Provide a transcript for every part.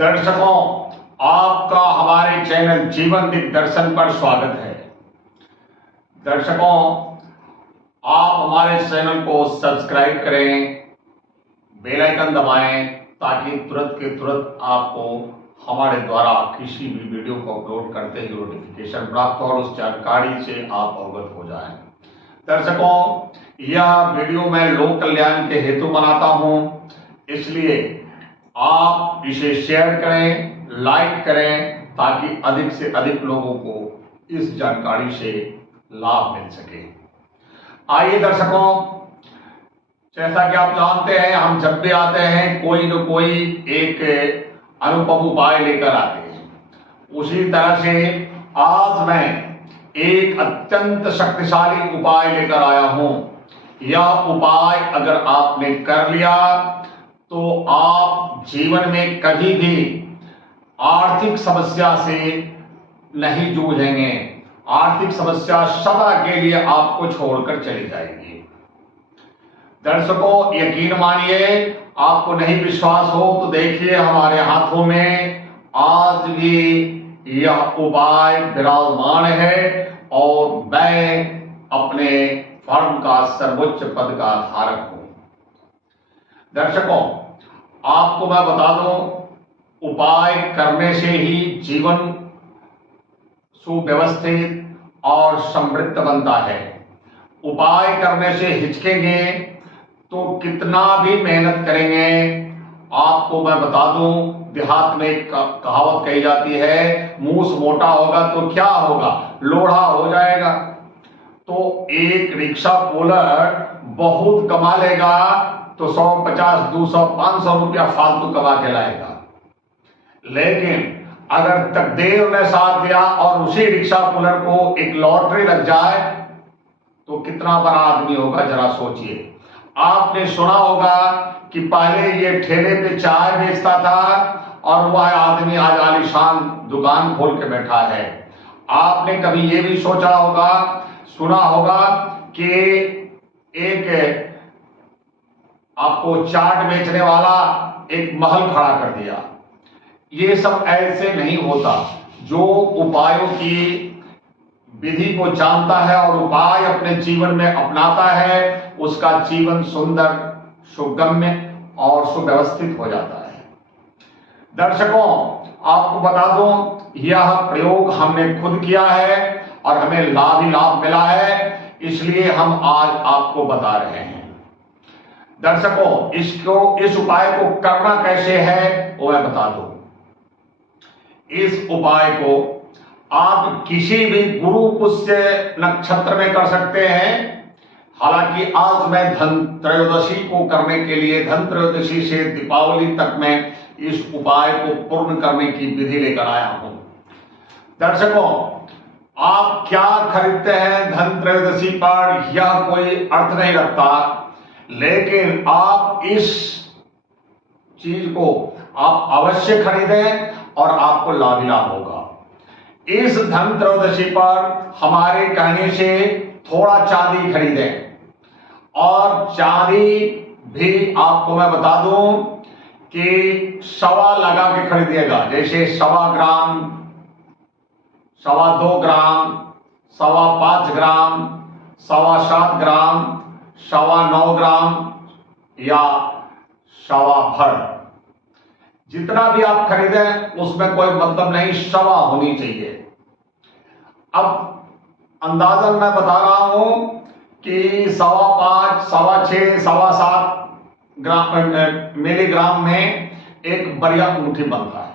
दर्शकों, आपका हमारे चैनल जीवन दिग्दर्शन पर स्वागत है। दर्शकों, आप हमारे चैनल को सब्सक्राइब करें, बेल आइकन दबाएं ताकि तुरंत के तुरंत आपको हमारे द्वारा किसी भी वीडियो को अपलोड करते ही नोटिफिकेशन प्राप्त हो और उस जानकारी से आप अवगत हो जाएं। दर्शकों, यह वीडियो मैं लोक कल्याण के हेतु बनाता हूं, इसलिए आप इसे शेयर करें, लाइक करें ताकि अधिक से अधिक लोगों को इस जानकारी से लाभ मिल सके। आइए दर्शकों, जैसा कि आप जानते हैं, हम जब भी आते हैं कोई न कोई एक अनुपम उपाय लेकर आते हैं। उसी तरह से आज मैं एक अत्यंत शक्तिशाली उपाय लेकर आया हूं। यह उपाय अगर आपने कर लिया तो आप जीवन में कभी भी आर्थिक समस्या से नहीं जूझेंगे। आर्थिक समस्या सदा के लिए आपको छोड़कर चली जाएगी। दर्शकों, यकीन मानिए, आपको नहीं विश्वास हो तो देखिए हमारे हाथों में आज भी यह उपाय विराजमान है और मैं अपने फर्म का सर्वोच्च पद का धारक हूं। दर्शकों, आपको मैं बता दूं, उपाय करने से ही जीवन सुव्यवस्थित और समृद्ध बनता है। उपाय करने से हिचकेंगे तो कितना भी मेहनत करेंगे। आपको मैं बता दूं, देहात में एक कहावत कही जाती है, मूस मोटा होगा तो क्या होगा, लोढ़ा हो जाएगा। तो एक रिक्शा पुलर बहुत कमा लेगा तो 100, 50, 200, 500 रुपया फालतू कमा के लाएगा। लेकिन अगर तकदीर ने साथ दिया और उसी रिक्शा पुलर को एक लॉटरी लग जाए तो कितना बड़ा आदमी होगा, जरा सोचिए। आपने सुना होगा कि पहले ये ठेले पे चाय बेचता था और वह आदमी आज आलीशान दुकान खोल के बैठा है। आपने कभी ये भी सोचा होगा, सुना होगा कि एक आपको चाट बेचने वाला एक महल खड़ा कर दिया। ये सब ऐसे नहीं होता। जो उपायों की विधि को जानता है और उपाय अपने जीवन में अपनाता है, उसका जीवन सुंदर, सुगम्य और सुव्यवस्थित हो जाता है। दर्शकों, आपको बता दूं, यह प्रयोग हमने खुद किया है और हमें लाभ ही लाभ मिला है, इसलिए हम आज आपको बता रहे हैं। दर्शकों, इस उपाय को करना कैसे है वो मैं बता दूं। इस उपाय को आप किसी भी गुरु पुष्य नक्षत्र में कर सकते हैं। हालांकि आज मैं धन त्रयोदशी को करने के लिए, धन त्रयोदशी से दीपावली तक में इस उपाय को पूर्ण करने की विधि लेकर आया हूं। दर्शकों, आप क्या खरीदते हैं धन त्रयोदशी पर यह कोई अर्थ नहीं रखता, लेकिन आप इस चीज को आप अवश्य खरीदें और आपको लाभ ही लाभ होगा। इस धन त्रयोदशी पर हमारे कहने से थोड़ा चांदी खरीदें, और चांदी भी आपको मैं बता दूं कि सवा लगा के खरीदिएगा। जैसे 1.25 ग्राम, 2.25 ग्राम, 5.25 ग्राम, 7.25 ग्राम, 9.25 ग्राम या 1.25 भर, जितना भी आप खरीदें उसमें कोई मतलब नहीं, 1.25 होनी चाहिए। अब अंदाजन मैं बता रहा हूं कि 5.25, 6.25, 7.25 ग्राम मिलीग्राम में एक बढ़िया अंगूठी बनता है।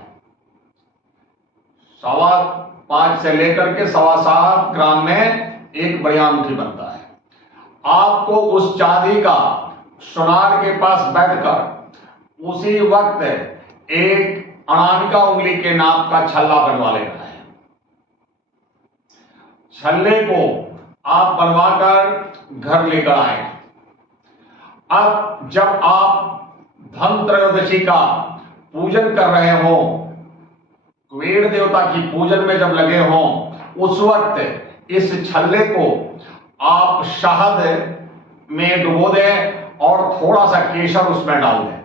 5.25 से लेकर के 7.25 ग्राम में एक बढ़िया अंगूठी बनता है। आपको उस चांदी का सुनार के पास बैठकर उसी वक्त एक अनामिका उंगली के नाप का छल्ला बनवा लेना है। छल्ले को आप बनवाकर घर लेकर आए। अब जब आप धन त्रयोदशी का पूजन कर रहे हो, कुबेर देवता की पूजन में जब लगे हो, उस वक्त इस छल्ले को आप शहद में डुबो दें और थोड़ा सा केसर उसमें डाल दें।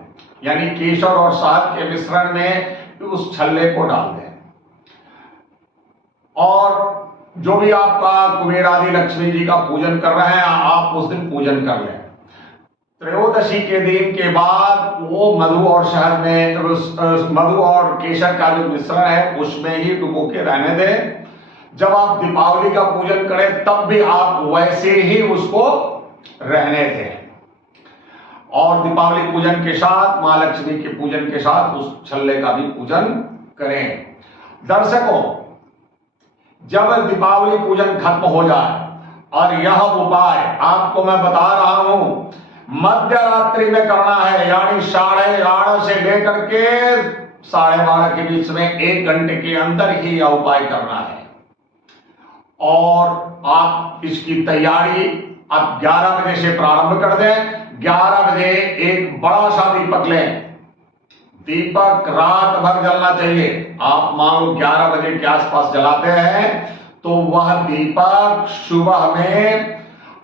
यानी केसर और शहद के मिश्रण में उस छल्ले को डाल दें। और जो भी आपका कुबेर आदि लक्ष्मी जी का पूजन कर रहे हैं आप उस दिन पूजन कर लें। त्रयोदशी के दिन के बाद वो मधु और शहद में मधु और केसर का जो मिश्रण है उसमें ही डुबो के रहने दें। जब आप दीपावली का पूजन करें तब भी आप वैसे ही उसको रहने दें। और दीपावली पूजन के साथ मां लक्ष्मी के पूजन के साथ उस छल्ले का भी पूजन करें। दर्शकों, जब दीपावली पूजन खत्म हो जाए और यह उपाय आपको मैं बता रहा हूं मध्य रात्रि में करना है, यानी 11:30 से लेकर के 12:30 के बीच में 1 घंटे के अंदर ही यह उपाय करना है। और आप इसकी तैयारी आप 11 बजे से प्रारंभ कर दें। 11 बजे एक बड़ा सा दीपक लें। दीपक रात भर जलना चाहिए। आप मान लो 11 बजे के आसपास जलाते हैं तो वह दीपक सुबह में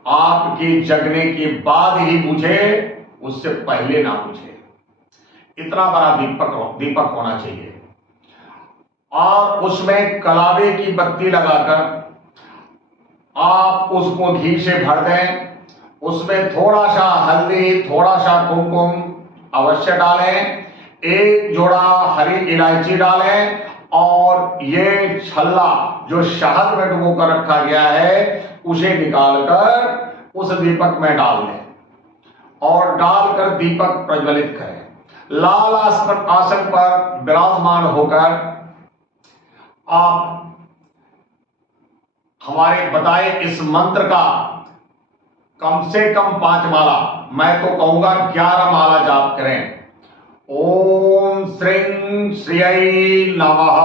आपकी जगने के बाद ही बुझे, उससे पहले ना बुझे। इतना बड़ा दीपक होना चाहिए। और उसमें कलावे की बत्ती लगाकर आप उसको घी से भर दें। उसमें थोड़ा सा हल्दी, थोड़ा सा कुमकुम अवश्य डालें। 1 जोड़ा हरी इलायची डालें और ये छल्ला जो शहद में डुबो कर रखा गया है उसे निकालकर उस दीपक में डाल दें और डालकर दीपक प्रज्वलित करें। लाल आसन पर विराजमान होकर आप हमारे बताए इस मंत्र का कम से कम 5 माला, मैं तो कहूंगा 11 माला जाप करें। ओम श्रीं श्रियै नमः।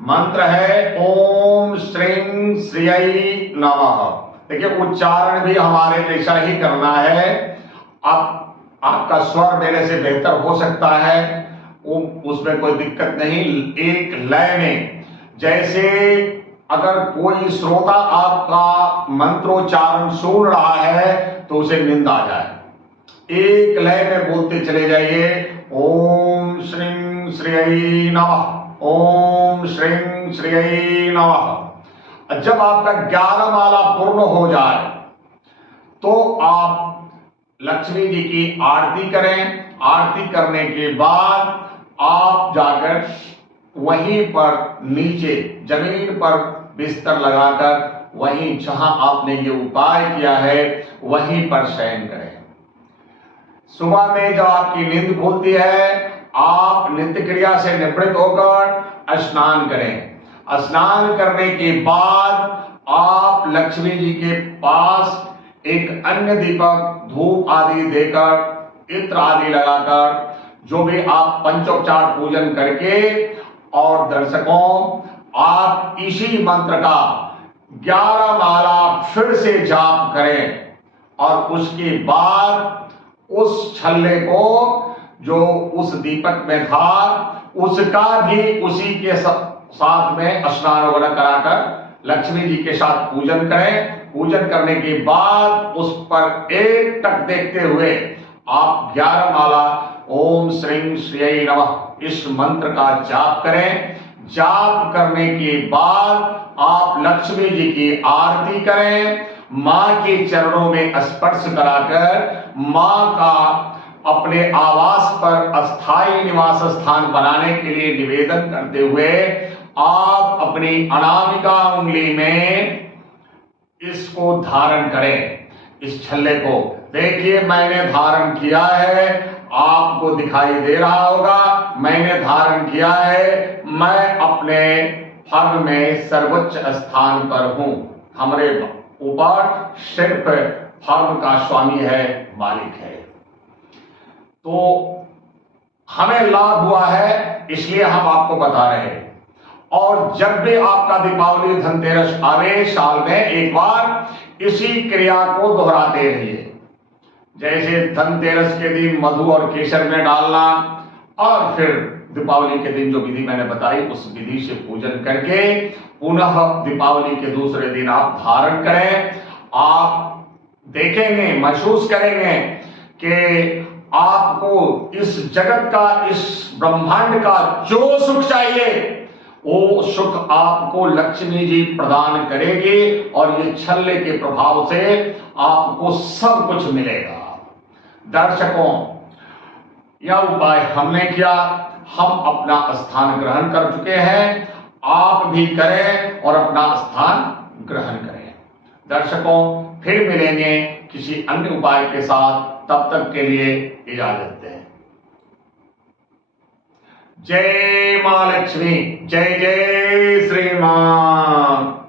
मंत्र है ओम श्रीं श्रियै नमः। देखिए उच्चारण भी हमारे जैसा ही करना है। अब आपका स्वर मेरे से बेहतर हो सकता है, उसमें कोई दिक्कत नहीं। एक लय में, जैसे अगर कोई श्रोता आपका मंत्रोच्चारण सुन रहा है तो उसे नींद आ जाए। एक लय में बोलते चले जाइए ओम श्रीं श्रियै नमः, ओम श्रीं श्रियै नमः। जब आपका 11 माला पूर्ण हो जाए तो आप लक्ष्मी जी की आरती करें। आरती करने के बाद आप जाकर वहीं पर नीचे जमीन पर बिस्तर लगाकर वहीं जहां आपने ये उपाय किया है वहीं पर शयन करें। सुबह में जब आपकी नींद खुलती है आप नित्य क्रिया से निवृत्त होकर स्नान करें। स्नान करने के बाद आप लक्ष्मी जी के पास एक अन्य दीपक धूप आदि देकर इत्र आदि लगाकर जो भी आप पंचोपचार पूजन करके, और दर्शकों आप इसी मंत्र का 11 माला फिर से जाप करें और उसके बाद उस छल्ले को जो उस दीपक में था उसका भी उसी के साथ में स्नान वगैरह कराकर लक्ष्मी जी के साथ पूजन करें। पूजन करने के बाद उस पर एक टक देखते हुए आप 11 माला ओम श्रीं श्रियै नमः इस मंत्र का जाप करें। जाप करने के बाद आप लक्ष्मी जी की आरती करें। मां के चरणों में स्पर्श कराकर मां का अपने आवास पर अस्थायी निवास स्थान बनाने के लिए निवेदन करते हुए आप अपनी अनामिका उंगली में इसको धारण करें। इस छल्ले को देखिए मैंने धारण किया है, आपको दिखाई दे रहा होगा मैंने धारण किया है। मैं अपने फर्म में सर्वोच्च स्थान पर हूं। हमारे ऊपर सिर्फ फर्म का स्वामी है, मालिक है। तो हमें लाभ हुआ है इसलिए हम आपको बता रहे हैं। और जब भी आपका दीपावली धनतेरस आवे साल में एक बार इसी क्रिया को दोहराते रहिए। जैसे धनतेरस के दिन मधु और केसर में डालना और फिर दीपावली के दिन जो विधि मैंने बताई उस विधि से पूजन करके पुनः दीपावली के दूसरे दिन आप धारण करें। आप देखेंगे, महसूस करेंगे कि आपको इस जगत का, इस ब्रह्मांड का जो सुख चाहिए वो सुख आपको लक्ष्मी जी प्रदान करेगी और ये छल्ले के प्रभाव से आपको सब कुछ मिलेगा। दर्शकों, यह उपाय हमने किया, हम अपना स्थान ग्रहण कर चुके हैं, आप भी करें और अपना स्थान ग्रहण करें। दर्शकों, फिर मिलेंगे किसी अन्य उपाय के साथ, तब तक के लिए इजाजत दें। जय मां लक्ष्मी, जय जय श्री मां।